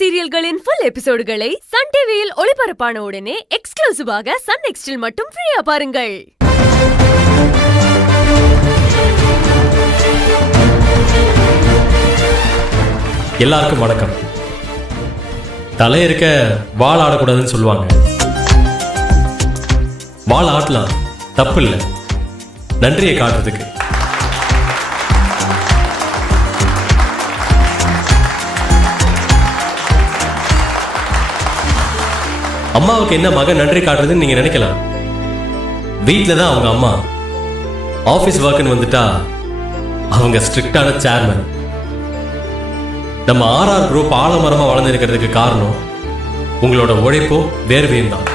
சீரியல்களின் full எபிசோடுகளை Sun டிவியில் ஒளிபரப்பான உடனே எக்ஸ்க்ளூசிவாக சன் நெக்ஸ்டில் மட்டும் ஃப்ரீயா பாருங்கள். எல்லாருக்கும் வணக்கம். தலை இருக்க வால் ஆடக்கூடாதுன்னு சொல்லுவாங்க. வால் ஆடலாம், தப்பு இல்லை. நன்றியை காட்டுறதுக்கு அம்மாவுக்கு என்ன மகன் நன்றி காட்டுறதுன்னு நீங்க நினைக்கலாம். வீட்டில தான் அவங்க அம்மா, ஆபீஸ் ஒர்க்னு வந்துட்டா அவங்க ஸ்ட்ரிக்டான சேர்மன். நம்ம RR குரூப் ஆலமரமா வளர்ந்து இருக்கிறதுக்கு காரணம் உங்களோட உழைப்போ வேர்வையும் தான்.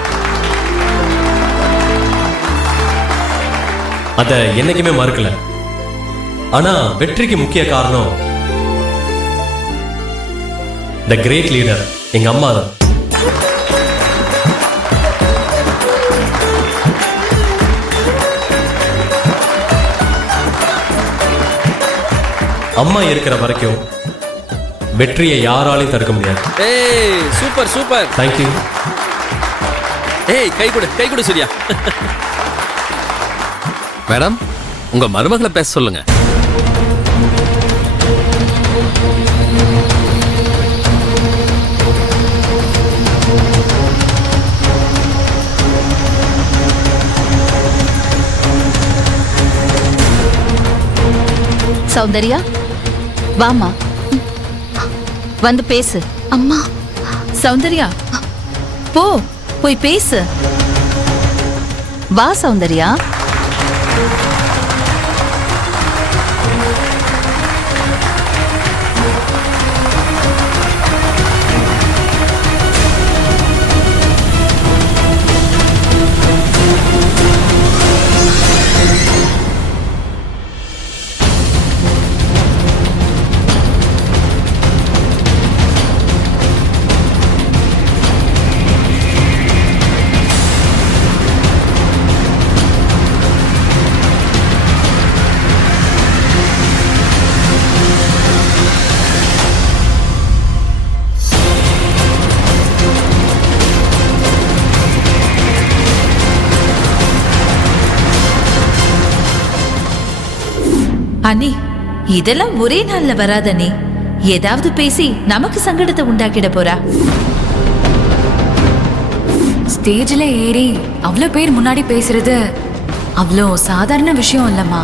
அத என்னைக்குமே மறுக்கல. ஆனா வெற்றிக்கு முக்கிய காரணம் தி கிரேட் லீடர் எங்க அம்மா தான். அம்மா இருக்கிற வரைக்கும் வெற்றியை யாராலையும் தடுக்க முடியாது. ஏய் சூப்பர் சூப்பர். Thank you. ஏய் கை கொடு சரியா. மேடம், உங்க மருமகளை பேச சொல்லுங்க. சௌந்தர்யா, வாமா, வந்து பேசு. அம்மா. சௌந்தர்யா, போய் பேசு. வா சௌந்தர்யா. அண்ணி, இதெல்லாம் ஒரே நாள்ல வராத அண்ணி. ஏதாவது பேசி நமக்கு சங்கடத்தை உண்டாக்கிட போறா. ஸ்டேஜ்ல ஏறி அவ்வளவு பேர் முன்னாடி பேசுறது அவ்வளோ சாதாரண விஷயம் இல்லம்மா.